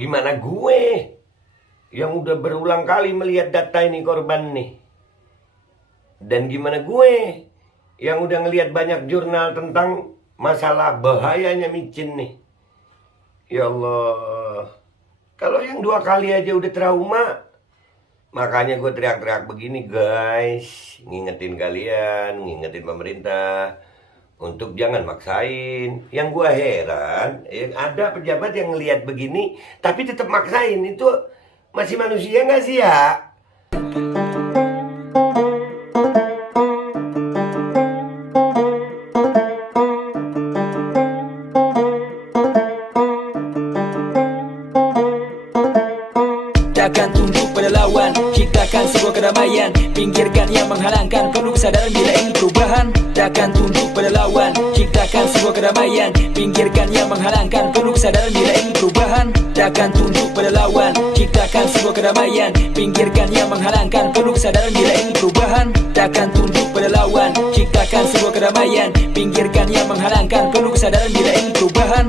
Gimana gue yang udah berulang kali melihat data ini korban nih? Dan gimana gue yang udah ngelihat banyak jurnal tentang masalah bahayanya micin nih? Ya Allah, kalau yang 2 kali aja udah trauma, makanya gue teriak-teriak begini guys, ngingetin kalian, ngingetin pemerintah untuk jangan maksain. Yang gue heran, ada pejabat yang ngelihat begini tapi tetap maksain. Itu masih manusia nggak sih ya? Takkan tunduk pada lawan, ciptakan sebuah kedamaian, pinggirkan yang menghalangkan, penuh kesadaran bila ingin perubahan. Takkan tunduk pada lawan, ciptakan sebuah kedamaian, pinggirkan yang menghalangkan, penuh kesadaran bila ingin perubahan. Takkan tunduk pada lawan, ciptakan sebuah kedamaian, pinggirkan yang menghalangkan, penuh kesadaran bila ingin perubahan. Takkan tunduk pada lawan, ciptakan sebuah kedamaian, pinggirkan yang menghalangkan, penuh kesadaran bila ingin perubahan.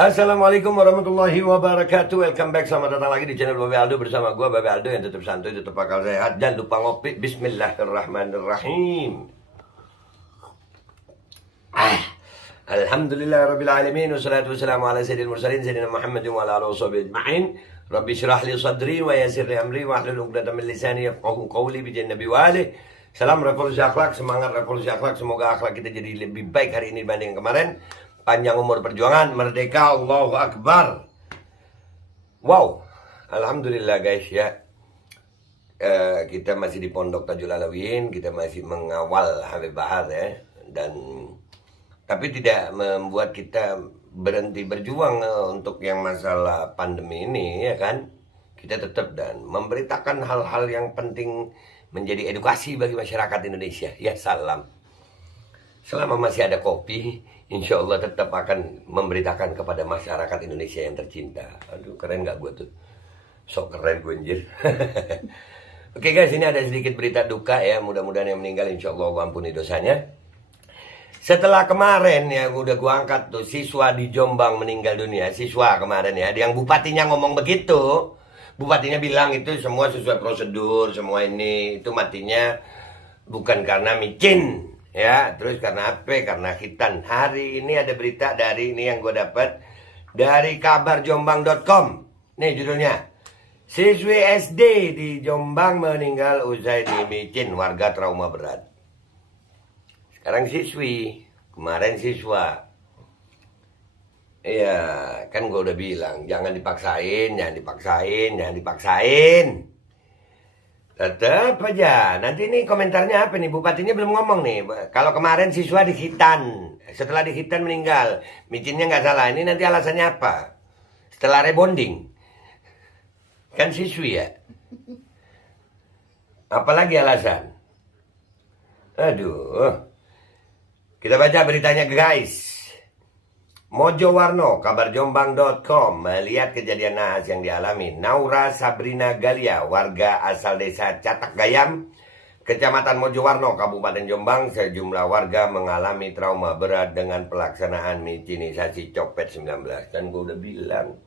Assalamualaikum warahmatullahi wabarakatuh. Welcome back, selamat datang lagi di channel Babe Aldo bersama gue Babe Aldo yang tetap santuy, tetap akal sehat, dan lupa ngopi. Bismillahirrahmanirrahim. Alhamdulillah rabbil alamin, wassalatu wassalamu ala sayyidil mursalin sayyidina Muhammadin wa ala alihi washabihi ajma'in. Rabbi shrah li sadri wa yassir li amri wa hlul 'uqdatam min lisani yafqahu qawli bi nabi wa alihi. Salam revolusi akhlak, semangat revolusi akhlak. Semoga akhlak kita jadi lebih baik hari ini dibanding kemarin. Panjang umur perjuangan, merdeka, Allahu Akbar. Wow, Alhamdulillah guys ya. Kita masih di Pondok Tajul Alawiyyin, kita masih mengawal Habib Bahar ya. Tapi tidak membuat kita berhenti berjuang untuk yang masalah pandemi ini ya kan. Kita tetap dan memberitakan hal-hal yang penting, menjadi edukasi bagi masyarakat Indonesia. Ya salam. Selama masih ada kopi, insya Allah tetap akan memberitakan kepada masyarakat Indonesia yang tercinta. Aduh, keren gak gue tuh? Sok keren gue anjir. Oke guys, ini ada sedikit berita duka ya. Mudah-mudahan yang meninggal insya Allah ampuni dosanya. Setelah kemarin ya, udah gue angkat tuh, siswa di Jombang meninggal dunia. Siswa kemarin ya, yang bupatinya ngomong begitu. Bupatinya bilang itu semua sesuai prosedur, semua ini. Itu matinya bukan karena micin. Ya, terus karena apa? Karena khitan. Hari ini ada berita dari ini yang gue dapat dari kabarjombang.com. Nih judulnya. Siswi SD di Jombang meninggal usai dimicin, warga trauma berat. Sekarang siswi, kemarin siswa. Iya, kan gue udah bilang jangan dipaksain, jangan dipaksain, jangan dipaksain. Tetap aja. Nanti ini komentarnya apa nih? Bupatinya belum ngomong nih. Kalau kemarin siswa di Khitan, setelah di Khitan meninggal, micinnya nggak salah. Ini nanti alasannya apa? Setelah rebonding, kan siswi ya. Apalagi alasan? Aduh. Kita baca beritanya guys. Mojo Warno, kabarjombang.com, melihat kejadian naas yang dialami Naura Sabrina Galia, warga asal desa Catak Gayam, Kecamatan Mojo Warno, Kabupaten Jombang. Sejumlah warga mengalami trauma berat dengan pelaksanaan micinisasi copet 19. Dan gue udah bilang,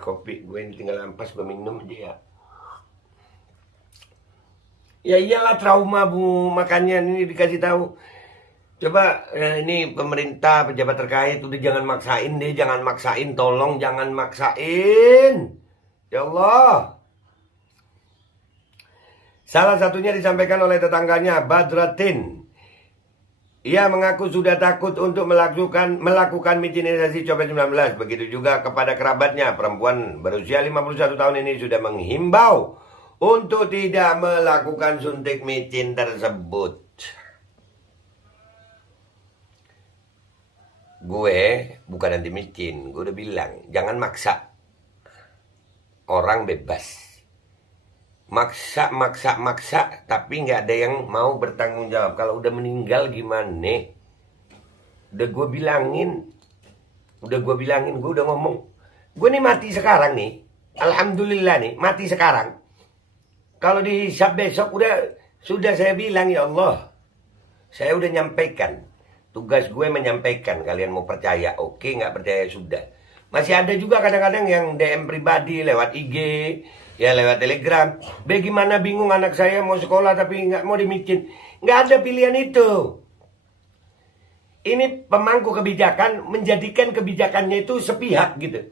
kopi gue ini tinggal ampas, gue minum aja ya. Ya iyalah trauma bu, makanya ini dikasih tahu. Coba ini pemerintah, pejabat terkait udah jangan maksain deh, jangan maksain, tolong jangan maksain. Ya Allah. Salah satunya disampaikan oleh tetangganya, Badratin. Ia mengaku sudah takut untuk melakukan micinisasi copet 19. Begitu juga kepada kerabatnya, perempuan berusia 51 tahun ini sudah menghimbau untuk tidak melakukan suntik micin tersebut. Gue bukan anti micin, gue udah bilang jangan maksa. orang bebas. Maksa, tapi nggak ada yang mau bertanggung jawab. Kalau udah meninggal gimana? Udah gue bilangin, gue udah ngomong. Gue nih mati sekarang nih, alhamdulillah nih, mati sekarang. Kalau dihisab besok sudah saya bilang, ya Allah, saya udah nyampaikan. Tugas gue menyampaikan, kalian mau percaya, oke, nggak percaya sudah. Masih ada juga kadang-kadang yang DM pribadi lewat IG, ya lewat Telegram. Bagaimana bingung anak saya mau sekolah tapi nggak mau dimicin. Nggak ada pilihan itu. Ini pemangku kebijakan menjadikan kebijakannya itu sepihak gitu.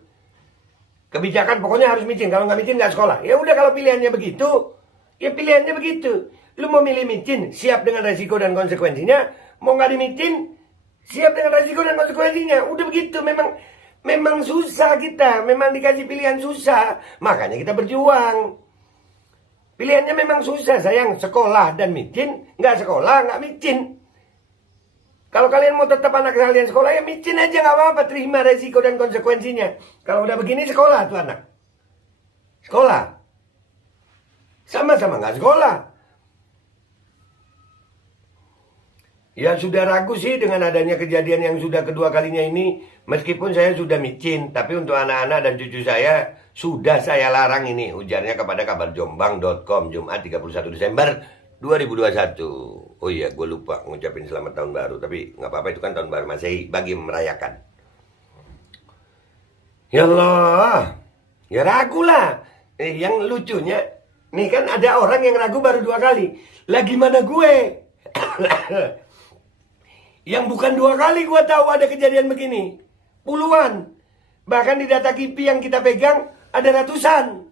Kebijakan pokoknya harus micin. Kalau nggak micin nggak sekolah. Ya udah kalau pilihannya begitu, ya pilihannya begitu. Lu mau milih micin, siap dengan resiko dan konsekuensinya. Mau nggak dimicin, siap dengan resiko dan konsekuensinya. Udah begitu. Memang susah kita. Memang dikasih pilihan susah. Makanya kita berjuang. Pilihannya memang susah sayang. Sekolah dan micin. Nggak sekolah, nggak micin. Kalau kalian mau tetap anak kalian sekolah, ya micin aja nggak apa-apa. Terima resiko dan konsekuensinya. Kalau udah begini sekolah tuh anak. Sekolah. Sama-sama nggak sekolah. Ya sudah ragu sih dengan adanya kejadian yang sudah kedua kalinya ini. Meskipun saya sudah micin. Tapi untuk anak-anak dan cucu saya, sudah saya larang ini. Ujarnya kepada kabarjombang.com, Jumat 31 Desember 2021. Oh iya, gue lupa ngucapin selamat tahun baru. Tapi nggak apa-apa, itu kan tahun baru Masehi bagi merayakan. Ya Allah, ya ragu lah. Yang lucunya, nih kan ada orang yang ragu baru 2 kali. Lah gimana gue? Yang bukan 2 kali gue tahu ada kejadian begini. Puluhan. Bahkan di data KIPI yang kita pegang ada ratusan.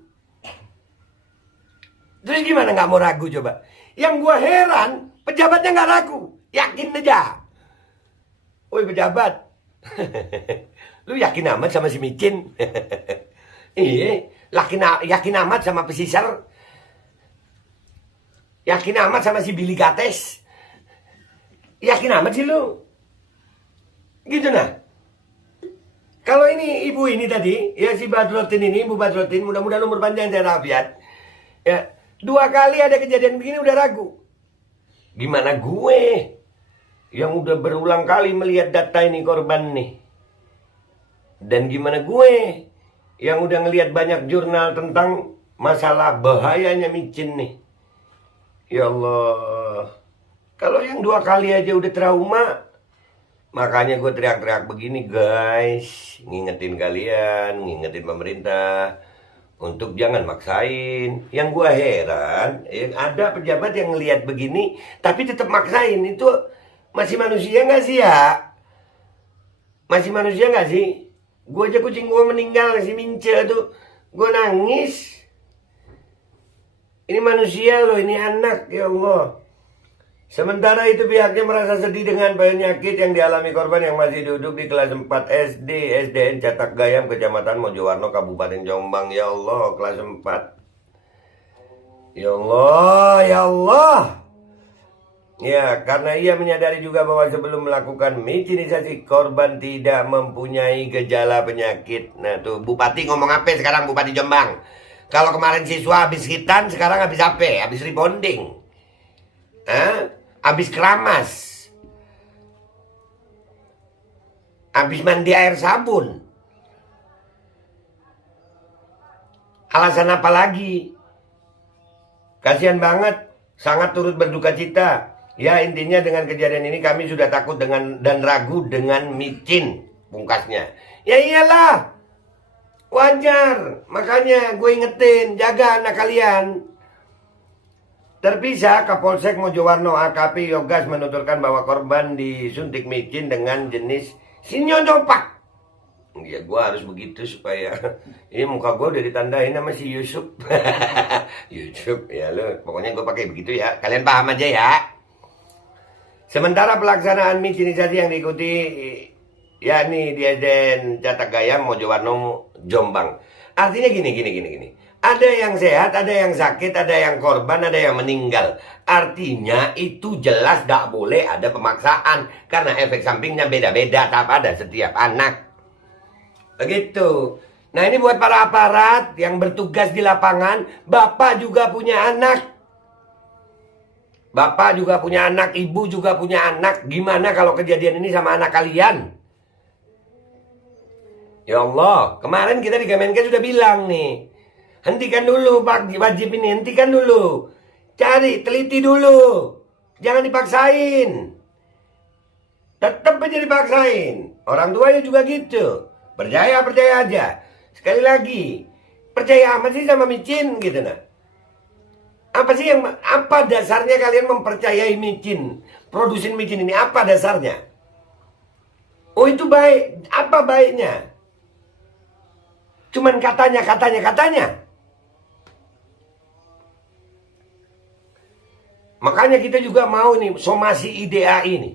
Terus gimana nggak mau ragu coba? Yang gue heran, pejabatnya nggak ragu. Yakin aja. Woi pejabat. Lu yakin amat sama si micin? Iya. Yakin amat sama pesisir? Yakin amat sama si Billy Gates? Yakin amat sih lu? Gitu nah. Kalau ini ibu ini tadi, ya si Badrotin ini, Ibu Badrotin, mudah-mudahan umur panjang dan afiat. Ya, 2 kali ada kejadian begini udah ragu. Gimana gue yang udah berulang kali melihat data ini korban nih? Dan gimana gue yang udah ngelihat banyak jurnal tentang masalah bahayanya micin nih? Ya Allah. Kalau yang 2 kali aja udah trauma, makanya gue teriak-teriak begini guys. Ngingetin kalian, ngingetin pemerintah untuk jangan maksain. Yang gue heran, ada pejabat yang ngelihat begini tapi tetap maksain. Itu masih manusia nggak sih ya? Masih manusia nggak sih? Gue aja kucing gue meninggal, si Mince tuh gue nangis. Ini manusia loh, ini anak, ya Allah. Sementara itu pihaknya merasa sedih dengan penyakit yang dialami korban yang masih duduk di kelas 4 SD SDN Catak Gayam, Kecamatan Mojowarno, Kabupaten Jombang. Ya Allah, kelas 4. Ya Allah, ya Allah. Ya, karena ia menyadari juga bahwa sebelum melakukan micinisasi, korban tidak mempunyai gejala penyakit. Nah tuh, Bupati ngomong apa sekarang, Bupati Jombang? Kalau kemarin siswa habis hitan, sekarang habis apa? Habis rebonding. Habis keramas. Habis mandi air sabun. Alasan apa lagi? Kasihan banget. Sangat turut berduka cita. Ya intinya dengan kejadian ini kami sudah takut dengan dan ragu dengan micin. Pungkasnya. Ya iyalah. Wajar. Makanya gue ingetin. Jaga anak kalian. Terpisah, Kapolsek Mojowarno AKP Yogas menuturkan bahwa korban disuntik micin dengan jenis sinyodopak. Ya gue harus begitu supaya ini muka gue udah ditandain sama si Yusuf. Yusuf, ya lo pokoknya gue pakai begitu ya. Kalian paham aja ya. Sementara pelaksanaan micinisasi yang diikuti yakni di SDN Catak Gayam, Mojowarno, Jombang. Artinya gini. Ada yang sehat, ada yang sakit, ada yang korban, ada yang meninggal. Artinya itu jelas gak boleh ada pemaksaan. Karena efek sampingnya beda-beda pada setiap anak. Begitu. Nah ini buat para aparat yang bertugas di lapangan, bapak juga punya anak. Bapak juga punya anak, ibu juga punya anak. Gimana kalau kejadian ini sama anak kalian? Ya Allah, kemarin kita di Kemenkes sudah bilang nih. Hentikan dulu Pak, wajib ini, hentikan dulu. Cari, teliti dulu. Jangan dipaksain. Tetap aja dipaksain. Orang tuanya juga gitu. Percaya aja. Sekali lagi, percaya amat sih sama micin gitu nah. Apa dasarnya kalian mempercayai micin? Produsen micin ini apa dasarnya? Oh itu baik. Apa baiknya? Cuman katanya. Makanya kita juga mau nih somasi IDA ini.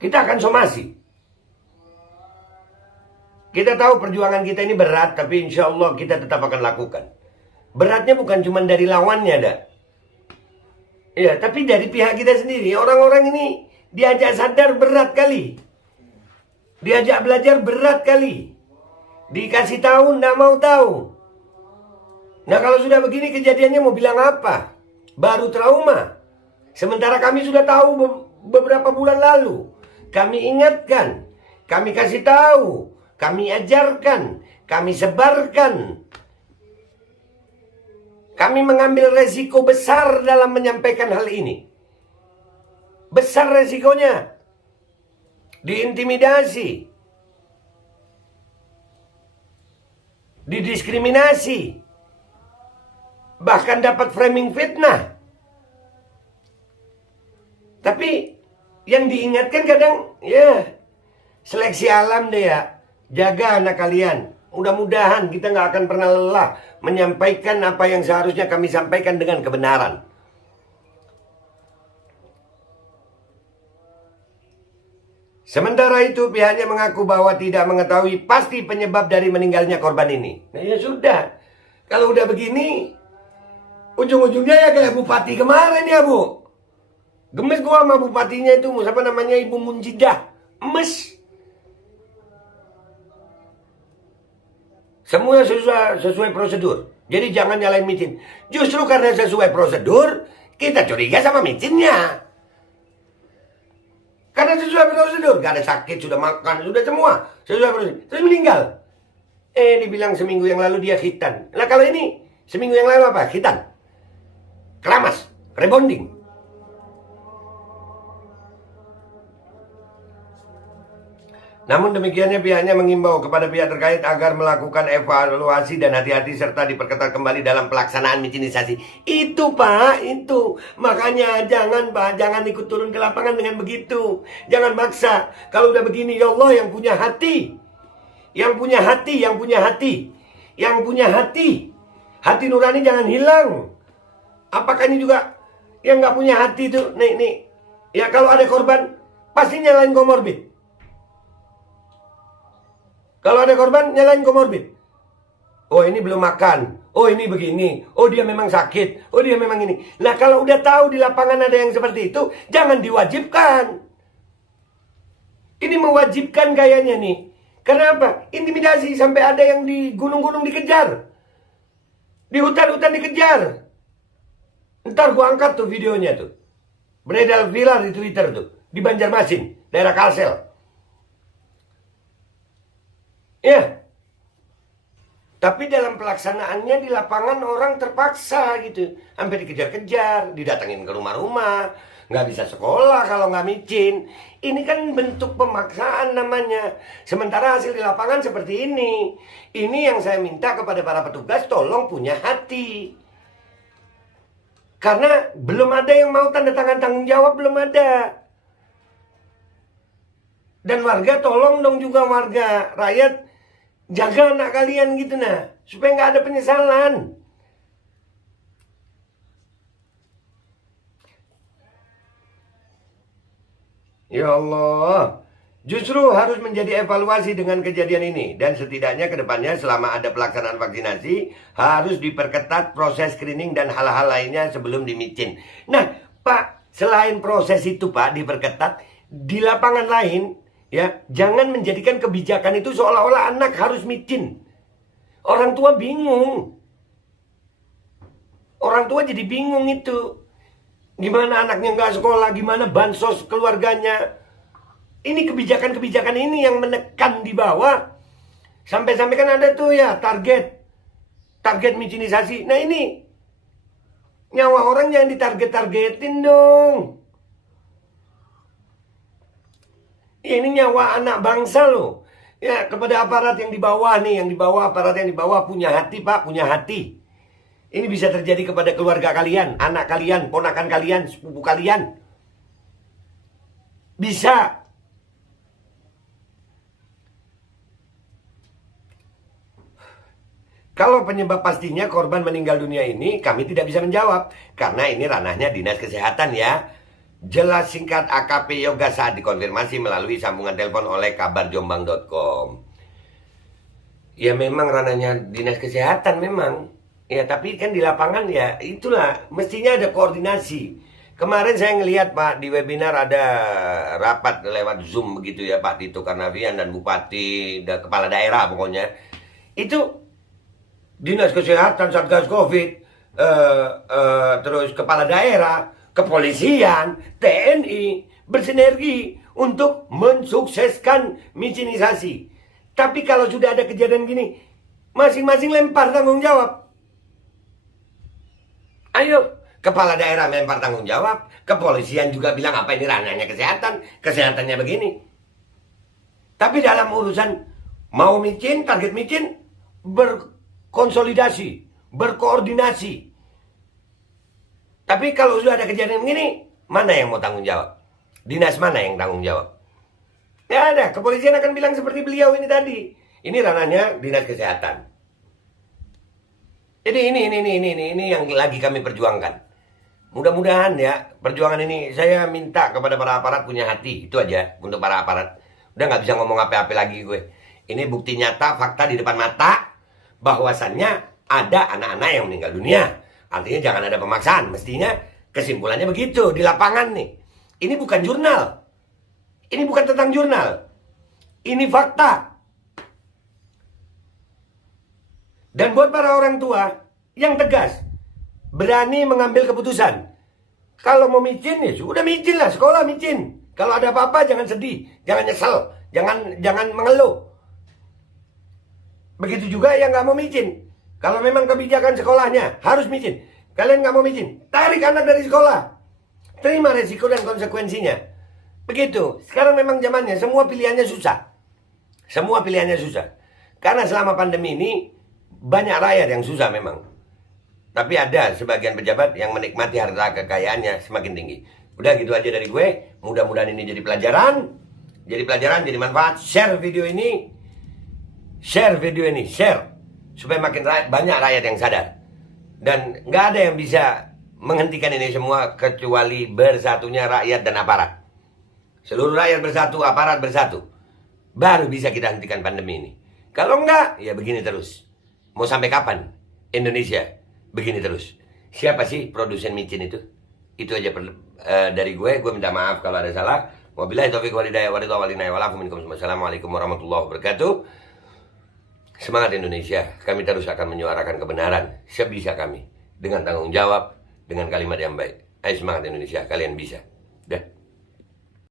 Kita akan somasi. Kita tahu perjuangan kita ini berat, tapi insya Allah kita tetap akan lakukan. Beratnya bukan cuma dari lawannya, dah. Ya, tapi dari pihak kita sendiri. Orang-orang ini diajak sadar berat kali. Diajak belajar berat kali. Dikasih tahu, nggak mau tahu. Nah kalau sudah begini kejadiannya mau bilang apa? Baru trauma. Sementara kami sudah tahu beberapa bulan lalu. Kami ingatkan. Kami kasih tahu. Kami ajarkan. Kami sebarkan. Kami mengambil resiko besar dalam menyampaikan hal ini. Besar resikonya. Diintimidasi. Didiskriminasi. Bahkan dapat framing fitnah. Tapi yang diingatkan kadang, ya seleksi alam deh ya. Jaga anak kalian. Mudah-mudahan kita nggak akan pernah lelah menyampaikan apa yang seharusnya kami sampaikan dengan kebenaran. Sementara itu pihaknya mengaku bahwa tidak mengetahui pasti penyebab dari meninggalnya korban ini. Nah ya sudah. Kalau udah begini, ujung-ujungnya ya kayak bupati kemarin ya Bu. Gemes gua sama bupatinya itu, siapa namanya, Ibu Munjidah. Emes. Semua sesuai prosedur. Jadi jangan nyalain micin. Justru karena sesuai prosedur, kita curiga sama micinnya. Karena sesuai prosedur. Gak ada sakit, sudah makan, sudah semua. Sesuai prosedur. Terus meninggal. Dibilang seminggu yang lalu dia khitan. Lah kalau ini, seminggu yang lalu apa? Khitan. Keramas. Rebonding. Namun demikiannya pihaknya mengimbau kepada pihak terkait agar melakukan evaluasi dan hati-hati serta diperketat kembali dalam pelaksanaan micinisasi. Itu Pak, itu. Makanya jangan Pak, jangan ikut turun ke lapangan dengan begitu. Jangan maksa. Kalau udah begini, ya Allah yang punya hati. Yang punya hati, yang punya hati. Yang punya hati. Hati nurani jangan hilang. Apakah ini juga yang nggak punya hati itu? Nih. Ya kalau ada korban, pasti nyalain komorbid. Kalau ada korban, nyalain komorbid. Oh ini belum makan. Oh ini begini. Oh dia memang sakit. Oh dia memang ini. Nah kalau udah tahu di lapangan ada yang seperti itu, jangan diwajibkan. Ini mewajibkan kayaknya nih. Kenapa? Intimidasi sampai ada yang di gunung-gunung dikejar. Di hutan-hutan dikejar. Ntar gua angkat tuh videonya tuh. Beredar viral di Twitter tuh. Di Banjarmasin, daerah Kalsel. Ya. Tapi dalam pelaksanaannya di lapangan orang terpaksa gitu. Sampai dikejar-kejar, didatengin ke rumah-rumah. Nggak bisa sekolah kalau nggak micin. Ini kan bentuk pemaksaan namanya. Sementara hasil di lapangan seperti ini. Ini yang saya minta kepada para petugas, tolong punya hati. Karena belum ada yang mau tanda tangan tanggung jawab, belum ada. Dan warga tolong dong juga warga, rakyat. Jaga anak kalian gitu nah. Supaya nggak ada penyesalan. Ya Allah. Justru harus menjadi evaluasi dengan kejadian ini. Dan setidaknya ke depannya selama ada pelaksanaan vaksinasi, harus diperketat proses screening dan hal-hal lainnya sebelum dimicin. Nah Pak, selain proses itu Pak diperketat, di lapangan lain, Ya, jangan menjadikan kebijakan itu seolah-olah anak harus micin. Orang tua bingung. Orang tua jadi bingung itu. Gimana anaknya nggak sekolah, gimana bansos keluarganya. Ini kebijakan-kebijakan ini yang menekan di bawah. Sampai-sampai kan ada tuh ya target micinisasi. Nah ini nyawa orang jangan ditarget-targetin dong. Ini nyawa anak bangsa loh. Ya, kepada aparat yang di bawah nih, yang di bawah, aparat yang di bawah punya hati, Pak, punya hati. Ini bisa terjadi kepada keluarga kalian, anak kalian, ponakan kalian, sepupu kalian. Bisa. Kalau penyebab pastinya korban meninggal dunia ini, kami tidak bisa menjawab. Karena ini ranahnya Dinas Kesehatan ya. Jelas singkat AKP Yoga saat dikonfirmasi melalui sambungan telepon oleh kabarjombang.com. Ya memang ranahnya Dinas Kesehatan memang. Ya tapi kan di lapangan ya itulah mestinya ada koordinasi. Kemarin saya ngelihat Pak di webinar ada rapat lewat Zoom begitu ya Pak Tito Karnavian dan Bupati dan Kepala Daerah pokoknya. Itu Dinas Kesehatan, Satgas Covid, terus Kepala Daerah, Kepolisian, TNI bersinergi untuk mensukseskan micinisasi. Tapi kalau sudah ada kejadian gini, masing-masing lempar tanggung jawab. Ayo, Kepala Daerah lempar tanggung jawab, Kepolisian juga bilang apa ini ranahnya kesehatan, kesehatannya begini. Tapi dalam urusan mau micin, target micin, berkonsolidasi, berkoordinasi. Tapi kalau sudah ada kejadian begini, mana yang mau tanggung jawab? Dinas mana yang tanggung jawab? Ya ada, kepolisian akan bilang seperti beliau ini tadi. Ini ranahnya Dinas Kesehatan. Jadi ini yang lagi kami perjuangkan. Mudah-mudahan ya, perjuangan ini saya minta kepada para aparat punya hati. Itu aja untuk para aparat. Udah nggak bisa ngomong apa-apa lagi gue. Ini bukti nyata, fakta di depan mata. Bahwasannya ada anak-anak yang meninggal dunia. Artinya jangan ada pemaksaan. Mestinya kesimpulannya begitu di lapangan nih. Ini bukan jurnal. Ini bukan tentang jurnal. Ini fakta. Dan buat para orang tua yang tegas, berani mengambil keputusan. Kalau mau micin ya sudah micin lah, sekolah micin. Kalau ada apa-apa jangan sedih, jangan nyesel, jangan mengeluh. Begitu juga yang nggak mau micin. Kalau memang kebijakan sekolahnya harus micin, kalian nggak mau micin, tarik anak dari sekolah. Terima resiko dan konsekuensinya. Begitu. Sekarang memang zamannya semua pilihannya susah. Semua pilihannya susah. Karena selama pandemi ini banyak rakyat yang susah memang. Tapi ada sebagian pejabat yang menikmati harta kekayaannya semakin tinggi. Udah gitu aja dari gue. Mudah-mudahan ini jadi pelajaran. Jadi pelajaran, jadi manfaat. Share video ini. Share video ini. Share. Supaya makin banyak rakyat yang sadar. Dan nggak ada yang bisa menghentikan ini semua kecuali bersatunya rakyat dan aparat. Seluruh rakyat bersatu, aparat bersatu. Baru bisa kita hentikan pandemi ini. Kalau enggak, ya begini terus. Mau sampai kapan Indonesia begini terus? Siapa sih produsen micin itu? Itu aja dari gue. Gue minta maaf kalau ada salah. Wabillahi taufiq walhidayah Wassalamualaikum warahmatullahi wabarakatuh. Semangat Indonesia. Kami terus akan menyuarakan kebenaran sebisa kami. Dengan tanggung jawab, dengan kalimat yang baik. Ayo semangat Indonesia. Kalian bisa.